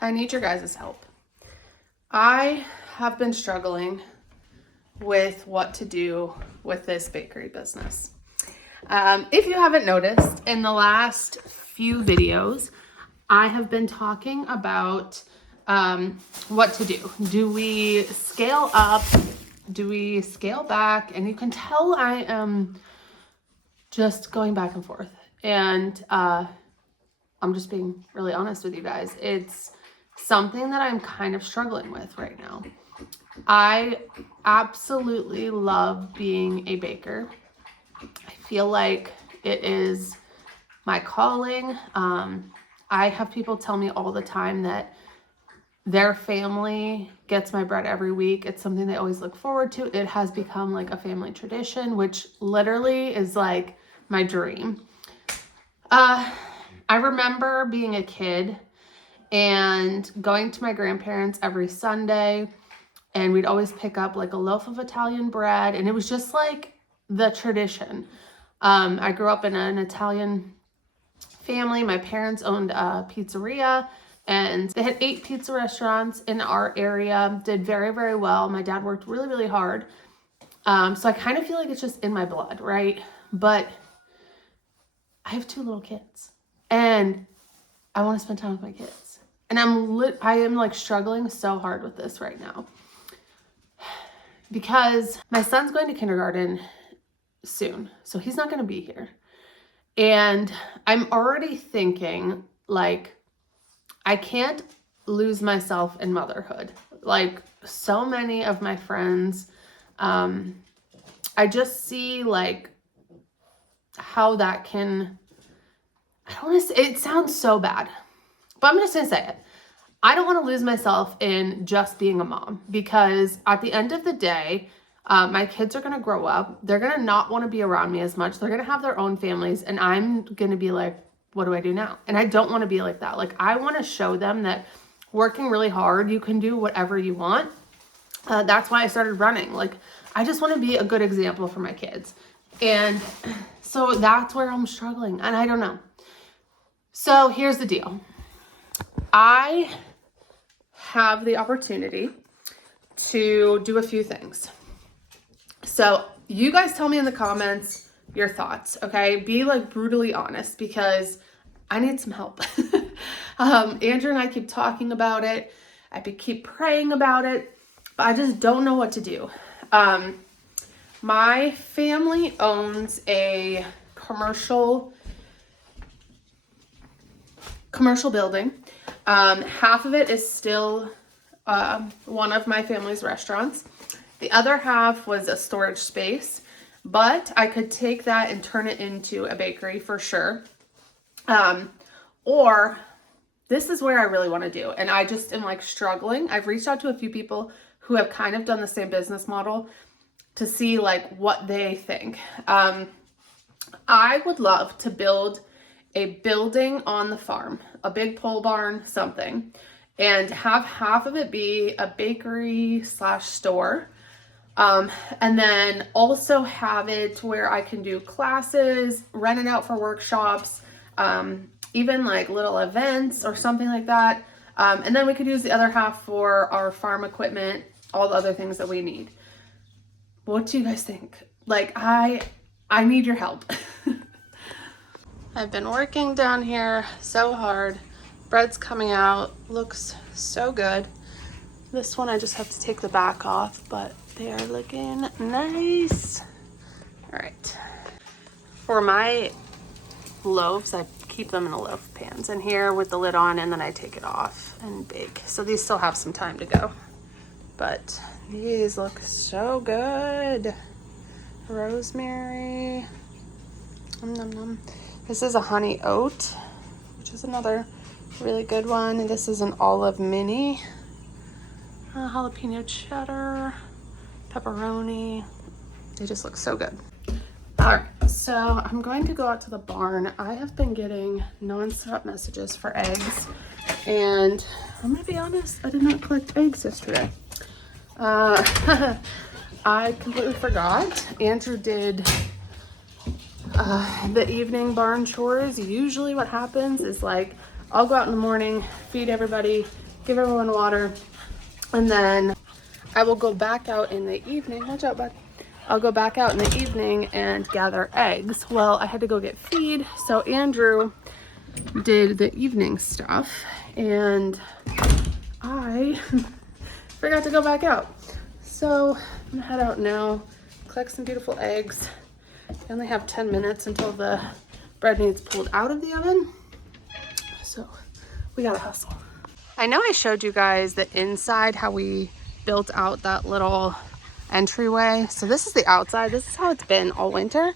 I need your guys' help. I have been struggling with what to do with this bakery business. If you haven't noticed, in the last few videos, I have been talking about what to do. Do we scale up? Do we scale back? And you can tell I am just going back and forth. And I'm just being really honest with you guys. It's something that I'm kind of struggling with right now. I absolutely love being a baker. I feel like it is my calling. I have people tell me all the time that their family gets my bread every week. It's something they always look forward to. It has become like a family tradition, which literally is like my dream. I remember being a kid and going to my grandparents every Sunday, and we'd always pick up like a loaf of Italian bread, and it was just like the tradition. I grew up in an Italian family. My parents owned a pizzeria, and they had 8 pizza restaurants in our area, did very, very well. My dad worked really, really hard. So I kind of feel like it's just in my blood, right? But I have 2 little kids, and I want to spend time with my kids. And I am like struggling so hard with this right now because my son's going to kindergarten soon, so he's not going to be here. And I'm already thinking like I can't lose myself in motherhood. Like so many of my friends, I just see like how that can, I don't want to say, it sounds so bad, but I'm just going to say it. I don't want to lose myself in just being a mom, because at the end of the day, my kids are going to grow up. They're going to not want to be around me as much. They're going to have their own families, and I'm going to be like, what do I do now? And I don't want to be like that. Like, I want to show them that working really hard, you can do whatever you want. That's why I started running. Like, I just want to be a good example for my kids. And so that's where I'm struggling, and I don't know. So here's the deal. I have the opportunity to do a few things. So you guys tell me in the comments your thoughts, okay? Be like brutally honest, because I need some help. Andrew and I keep talking about it. I keep praying about it, but I just don't know what to do. My family owns a commercial building. Half of it is still one of my family's restaurants. The other half was a storage space, but I could take that and turn it into a bakery for sure. Or this is where I really want to do, and I just am like struggling. I've reached out to a few people who have kind of done the same business model to see like what they think. I would love to build a building on the farm, a big pole barn, something, and have half of it be a bakery / store. And then also have it where I can do classes, rent it out for workshops, even like little events or something like that. And then we could use the other half for our farm equipment, all the other things that we need. What do you guys think? Like, I need your help. I've been working down here so hard. Bread's coming out, looks so good. This one I just have to take the back off, but they are looking nice. All right. For my loaves, I keep them in the loaf pans in here with the lid on, and then I take it off and bake. So these still have some time to go, but these look so good. Rosemary. Nom, nom. This is a honey oat, which is another really good one. This is an olive mini. Jalapeno cheddar, pepperoni. They just look so good. All right, so I'm going to go out to the barn. I have been getting nonstop messages for eggs, and I'm gonna be honest, I did not collect eggs yesterday. I completely forgot. Andrew did the evening barn chores. Usually what happens is like I'll go out in the morning, feed everybody, give everyone water, and then I will go back out in the evening. Watch out, bud. I'll go back out in the evening and gather eggs. Well, I had to go get feed, so Andrew did the evening stuff, and I forgot to go back out. So I'm gonna head out now, collect some beautiful eggs. I only have 10 minutes until the bread needs pulled out of the oven, so we gotta hustle. I know I showed you guys the inside, how we built out that little entryway. So this is the outside. This is how it's been all winter.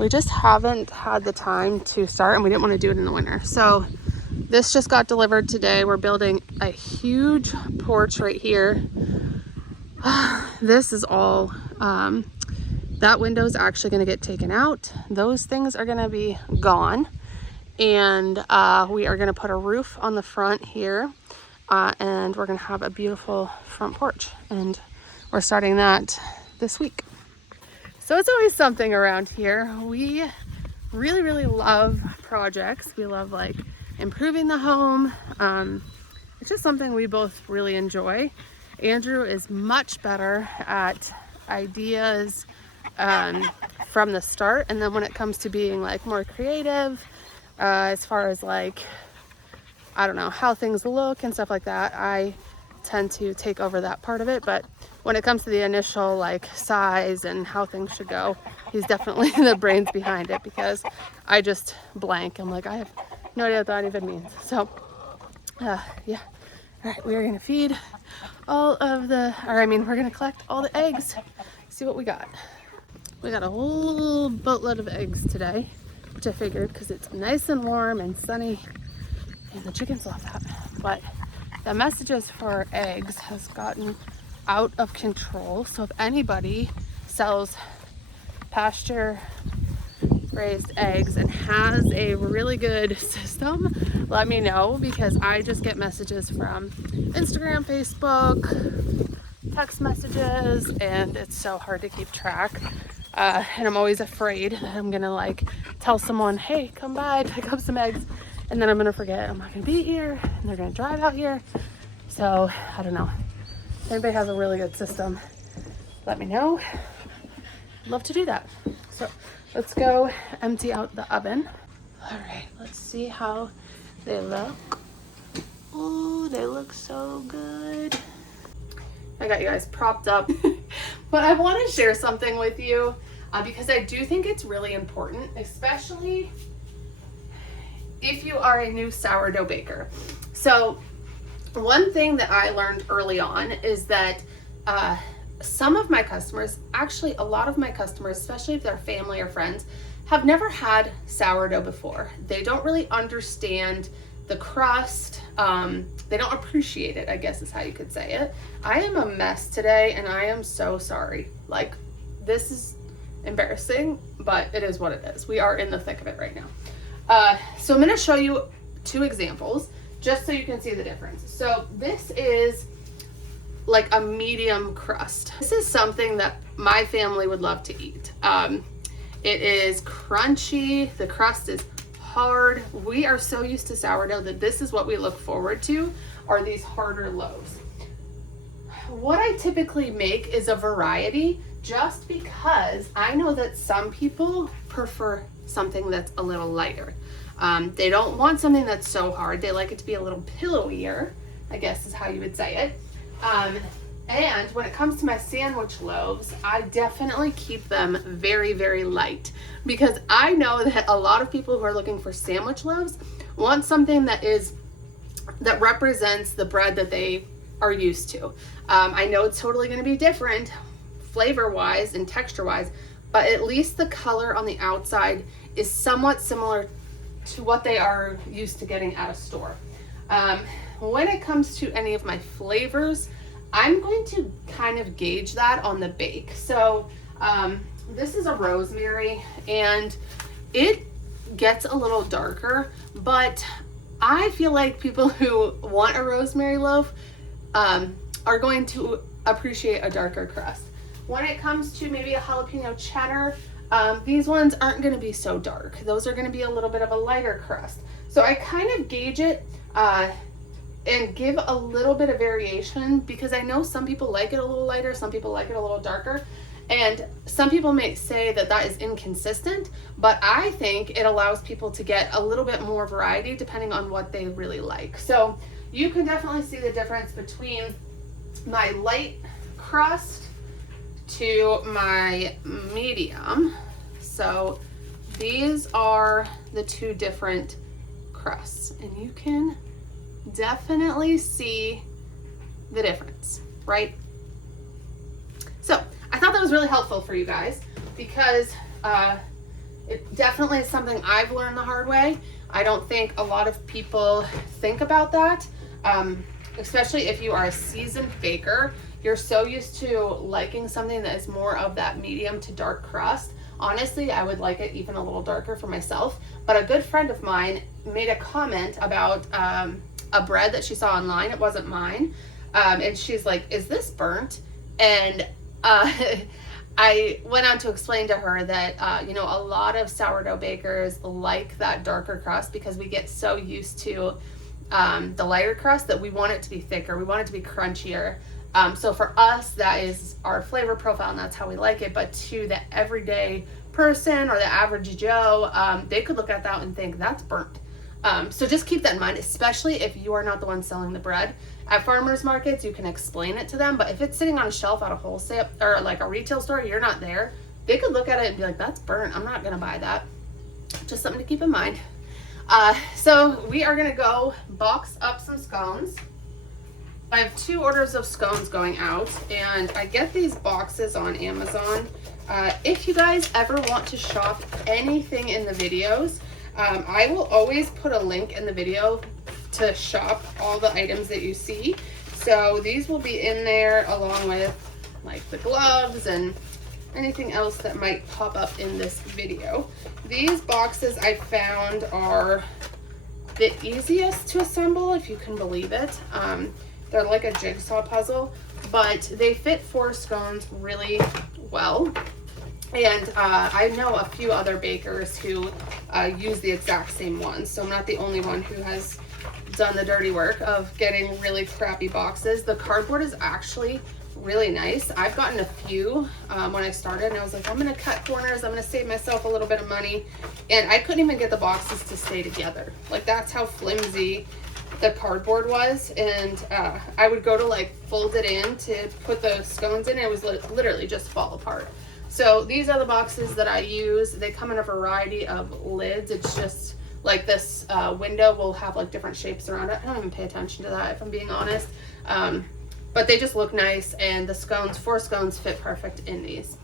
We just haven't had the time to start, and we didn't want to do it in the winter. So this just got delivered today. We're building a huge porch right here. This is all, that window is actually going to get taken out. Those things are going to be gone. And we are going to put a roof on the front here. And we're going to have a beautiful front porch. And we're starting that this week. So it's always something around here. We really, really love projects. We love like improving the home. It's just something we both really enjoy. Andrew is much better at ideas from the start. And then when it comes to being like more creative, as far as like, I don't know, how things look and stuff like that, I tend to take over that part of it. But when it comes to the initial like size and how things should go, he's definitely the brains behind it, because I just blank. I'm like, I have no idea what that even means. So yeah. All right, we are gonna feed all of the, we're gonna collect all the eggs, see what we got. We got a whole boatload of eggs today, which I figured because it's nice and warm and sunny, and the chickens love that. But the messages for eggs has gotten out of control. So if anybody sells pasture raised eggs and has a really good system, let me know, because I just get messages from Instagram, Facebook, text messages, and it's so hard to keep track. And I'm always afraid that I'm gonna like tell someone, hey, come by, pick up some eggs, and then I'm gonna forget I'm not gonna be here, and they're gonna drive out here. So I don't know. If anybody has a really good system, let me know. I'd love to do that. So let's go empty out the oven. All right, let's see how they look. Oh, they look so good. I got you guys propped up. But I want to share something with you because I do think it's really important, especially if you are a new sourdough baker. So one thing that I learned early on is that some of my customers, actually a lot of my customers, especially if they're family or friends, have never had sourdough before. They don't really understand the crust. They don't appreciate it, I guess is how you could say it. I am a mess today, and I am so sorry. Like, this is embarrassing, but it is what it is. We are in the thick of it right now. So I'm gonna show you two examples just so you can see the difference. So this is like a medium crust. This is something that my family would love to eat. It is crunchy, the crust is hard. We are so used to sourdough that this is what we look forward to, are these harder loaves. What I typically make is a variety, just because I know that some people prefer something that's a little lighter. They don't want something that's so hard. They like it to be a little pillowier, I guess is how you would say it. And when it comes to my sandwich loaves, I definitely keep them very, very light, because I know that a lot of people who are looking for sandwich loaves want something that represents the bread that they are used to. I know it's totally going to be different flavor-wise and texture-wise, but at least the color on the outside is somewhat similar to what they are used to getting at a store. When it comes to any of my flavors, I'm going to kind of gauge that on the bake. So this is a rosemary, and it gets a little darker, but I feel like people who want a rosemary loaf are going to appreciate a darker crust. When it comes to maybe a jalapeno cheddar, these ones aren't going to be so dark. Those are going to be a little bit of a lighter crust. So I kind of gauge it and give a little bit of variation, because I know some people like it a little lighter, some people like it a little darker, and some people may say that that is inconsistent, but I think it allows people to get a little bit more variety depending on what they really like. So you can definitely see the difference between my light crust to my medium. So these are the two different crusts, and you can definitely see the difference, right? So I thought that was really helpful for you guys, because it definitely is something I've learned the hard way. I don't think a lot of people think about that, especially if you are a seasoned baker. You're so used to liking something that is more of that medium to dark crust. Honestly, I would like it even a little darker for myself, but a good friend of mine made a comment about a bread that she saw online. It wasn't mine. And she's like, is this burnt? And I went on to explain to her that, you know, a lot of sourdough bakers like that darker crust because we get so used to the lighter crust that we want it to be thicker. We want it to be crunchier. So for us, that is our flavor profile, and that's how we like it. But to the everyday person or the average Joe, they could look at that and think that's burnt. So just keep that in mind, especially if you are not the one selling the bread. At farmers markets, you can explain it to them, but if it's sitting on a shelf at a wholesale or like a retail store, you're not there, they could look at it and be like, that's burnt. I'm not gonna buy that. Just something to keep in mind. So we are gonna go box up some scones. I have 2 orders of scones going out, and I get these boxes on Amazon. If you guys ever want to shop anything in the videos, I will always put a link in the video to shop all the items that you see. So these will be in there along with like the gloves and anything else that might pop up in this video. These boxes I found are the easiest to assemble, if you can believe it. They're like a jigsaw puzzle, but they fit 4 scones really well. And I know a few other bakers who use the exact same ones, so I'm not the only one who has done the dirty work of getting really crappy boxes. The cardboard is actually really nice. I've gotten a few when I started, and I was like, I'm gonna cut corners, I'm gonna save myself a little bit of money, and I couldn't even get the boxes to stay together. Like, that's how flimsy the cardboard was. And I would go to like fold it in to put the scones in, and it was literally just fall apart. So these are the boxes that I use. They come in a variety of lids. It's just like this window will have like different shapes around it. I don't even pay attention to that, if I'm being honest. But they just look nice, and the scones, 4 scones fit perfect in these.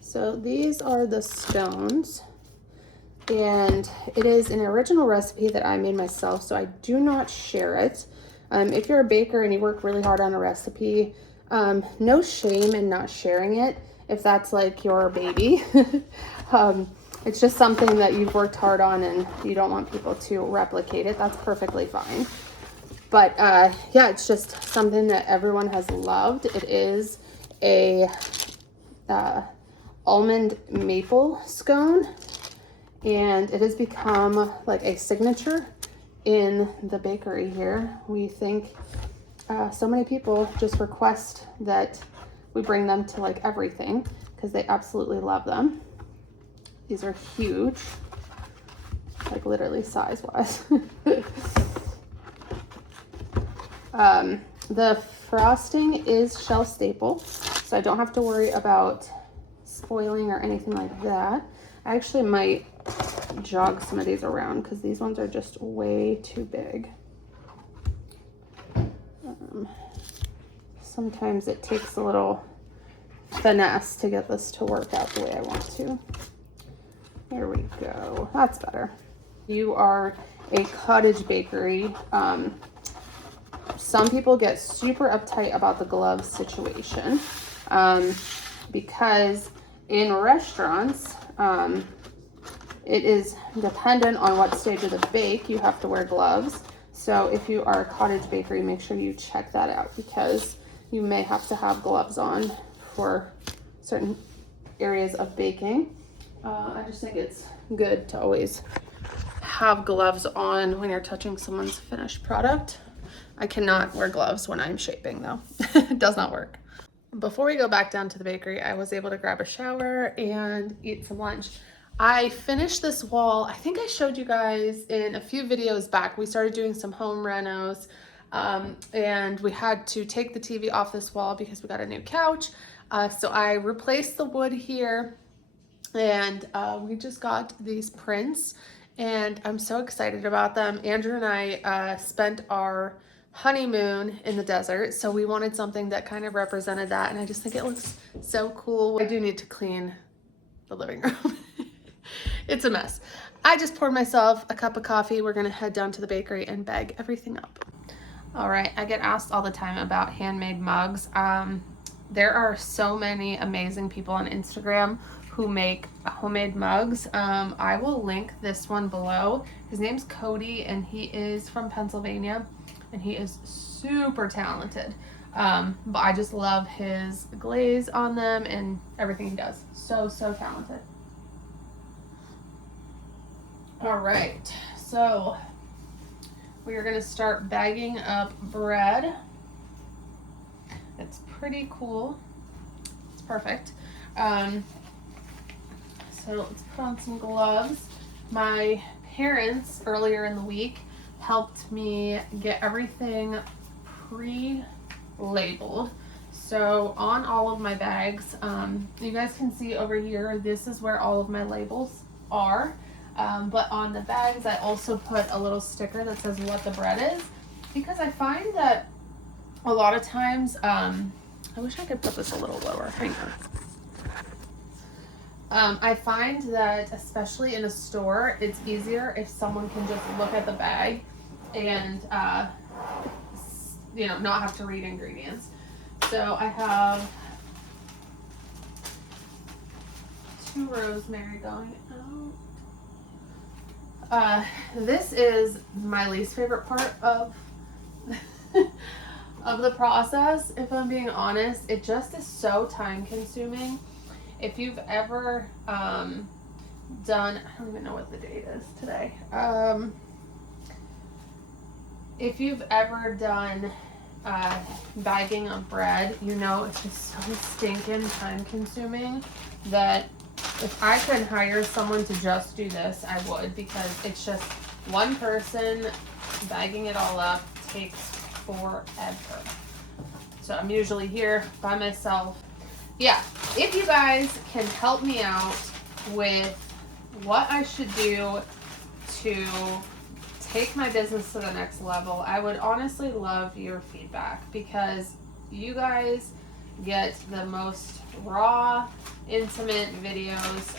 So these are the scones, and it is an original recipe that I made myself, so I do not share it. If you're a baker and you work really hard on a recipe, no shame in not sharing it if that's like your baby. It's just something that you've worked hard on and you don't want people to replicate it. That's perfectly fine. But yeah, it's just something that everyone has loved. It is a almond maple scone, and it has become like a signature in the bakery here. We think so many people just request that we bring them to like everything because they absolutely love them. These are huge, like literally size-wise. The frosting is shelf staple, so I don't have to worry about spoiling or anything like that. I actually might jog some of these around because these ones are just way too big. Sometimes it takes a little finesse to get this to work out the way I want to. There we go. That's better. You are a cottage bakery. Some people get super uptight about the glove situation because in restaurants, it is dependent on what stage of the bake you have to wear gloves. So if you are a cottage bakery, make sure you check that out because you may have to have gloves on for certain areas of baking. I just think it's good to always have gloves on when you're touching someone's finished product. I cannot wear gloves when I'm shaping though. It does not work. Before we go back down to the bakery, I was able to grab a shower and eat some lunch. I finished this wall. I think I showed you guys in a few videos back. We started doing some home renos, and we had to take the TV off this wall because we got a new couch. So I replaced the wood here, and we just got these prints, and I'm so excited about them. Andrew and I spent our honeymoon in the desert, so we wanted something that kind of represented that, and I just think it looks so cool. I do need to clean the living room. It's a mess. I just poured myself a cup of coffee. We're gonna head down to the bakery and bag everything up. All right, I get asked all the time about handmade mugs. There are so many amazing people on Instagram who make homemade mugs. I will link this one below. His name's Cody, and he is from Pennsylvania, and he is super talented. But I just love his glaze on them and everything he does. So talented. All right, so we are gonna start bagging up bread. It's pretty cool. It's perfect. So let's put on some gloves. My parents earlier in the week helped me get everything pre-labeled. So on all of my bags, you guys can see over here, this is where all of my labels are. But on the bags, I also put a little sticker that says what the bread is, because I find that a lot of times, I wish I could put this a little lower. Hang on. I find that especially in a store, it's easier if someone can just look at the bag and, you know, not have to read ingredients. So I have 2 rosemary going out. This is my least favorite part of of the process, if I'm being honest. It just is so time consuming. If you've ever done, I don't even know what the date is today. If you've ever done bagging of bread, you know it's just so stinking time consuming that if I could hire someone to just do this, I would, because it's just one person bagging it all up takes forever. So I'm usually here by myself. Yeah, if you guys can help me out with what I should do to take my business to the next level, I would honestly love your feedback, because you guys get the most raw, intimate videos.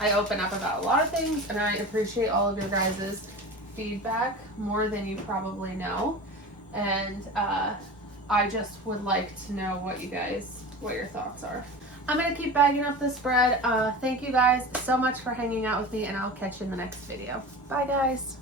I open up about a lot of things, and I appreciate all of your guys' feedback more than you probably know. And I just would like to know what your thoughts are. I'm gonna keep bagging up this bread. Thank you guys so much for hanging out with me, and I'll catch you in the next video. Bye guys.